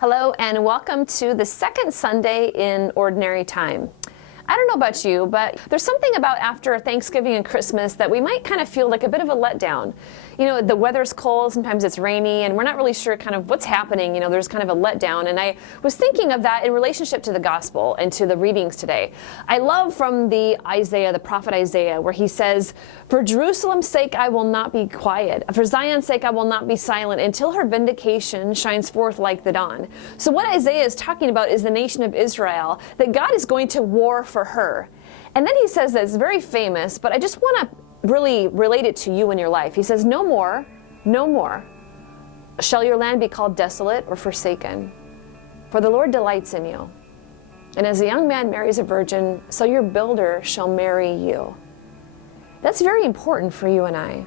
Hello and welcome to the second Sunday in Ordinary Time. I don't know about you, but there's something about after Thanksgiving and Christmas that we might kind of feel like a bit of a letdown. You know, the weather's cold, sometimes it's rainy, and we're not really sure kind of what's happening. You know, there's kind of a letdown. And I was thinking of that in relationship to the gospel and to the readings today. I love from the prophet Isaiah, where he says, "For Jerusalem's sake I will not be quiet. For Zion's sake I will not be silent until her vindication shines forth like the dawn." So what Isaiah is talking about is the nation of Israel, that God is going to war for her. And then he says that it's very famous, but I just want to really relate it to you in your life. He says, no more shall your land be called desolate or forsaken, for the Lord delights in you. And as a young man marries a virgin, so your builder shall marry you. That's very important for you and I.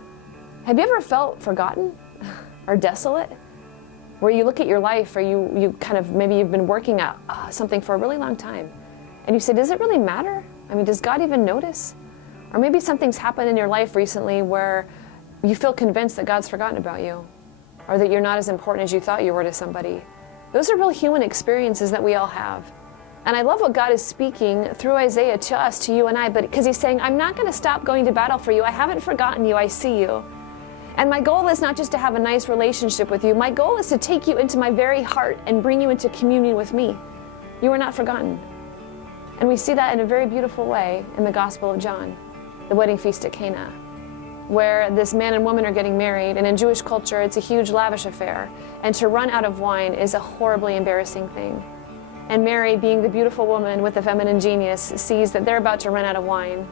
Have you ever felt forgotten or desolate? Where you look at your life, or you kind of, maybe you've been working at something for a really long time, and you say, does it really matter? I mean, does God even notice? Or maybe something's happened in your life recently where you feel convinced that God's forgotten about you, or that you're not as important as you thought you were to somebody. Those are real human experiences that we all have. And I love what God is speaking through Isaiah to us, to you and I, but because he's saying, I'm not going to stop going to battle for you. I haven't forgotten you. I see you. And my goal is not just to have a nice relationship with you. My goal is to take you into my very heart and bring you into communion with me. You are not forgotten. And we see that in a very beautiful way in the Gospel of John, the wedding feast at Cana, where this man and woman are getting married, and in Jewish culture it's a huge lavish affair, and to run out of wine is a horribly embarrassing thing. And Mary, being the beautiful woman with the feminine genius, sees that they're about to run out of wine,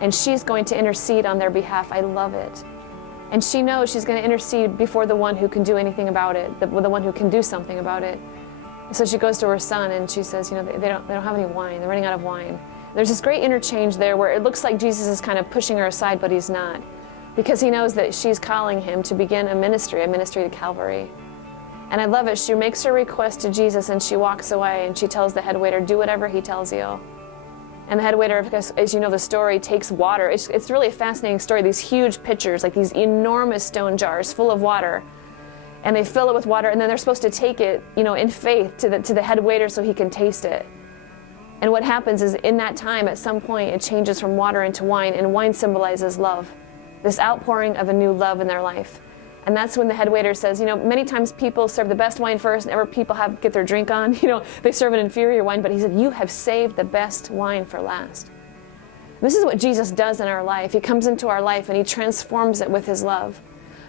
and she's going to intercede on their behalf. I love it. And she knows she's going to intercede before the one who can do anything about it, the one who can do something about it. So she goes to her son and she says, you know, they don't have any wine. They're running out of wine. There's this great interchange there where it looks like Jesus is kind of pushing her aside, but he's not, because he knows that she's calling him to begin a ministry to Calvary. And I love it. She makes her request to Jesus and she walks away and she tells the head waiter, do whatever he tells you. And the head waiter, because as you know the story, takes water. It's really a fascinating story. These huge pitchers, like these enormous stone jars full of water. And they fill it with water, and then they're supposed to take it, you know, in faith to the head waiter so he can taste it. And what happens is in that time, at some point, it changes from water into wine, and wine symbolizes love, this outpouring of a new love in their life. And that's when the head waiter says, you know, many times people serve the best wine first, and ever people get their drink on, you know, they serve an inferior wine, but he said, you have saved the best wine for last. This is what Jesus does in our life. He comes into our life and he transforms it with his love.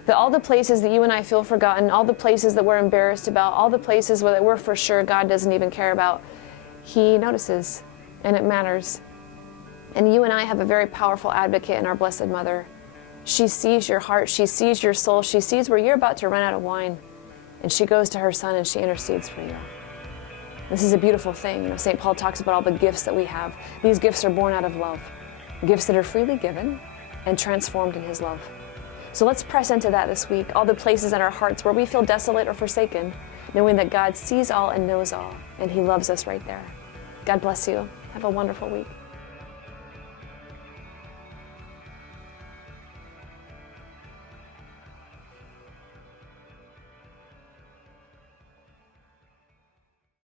That all the places that you and I feel forgotten, all the places that we're embarrassed about, all the places where we're for sure God doesn't even care about, he notices, and it matters. And you and I have a very powerful advocate in our Blessed Mother. She sees your heart, she sees your soul, she sees where you're about to run out of wine, and she goes to her son and she intercedes for you. This is a beautiful thing. You know, St. Paul talks about all the gifts that we have. These gifts are born out of love, gifts that are freely given and transformed in his love. So let's press into that this week, all the places in our hearts where we feel desolate or forsaken, knowing that God sees all and knows all, and he loves us right there. God bless you. Have a wonderful week.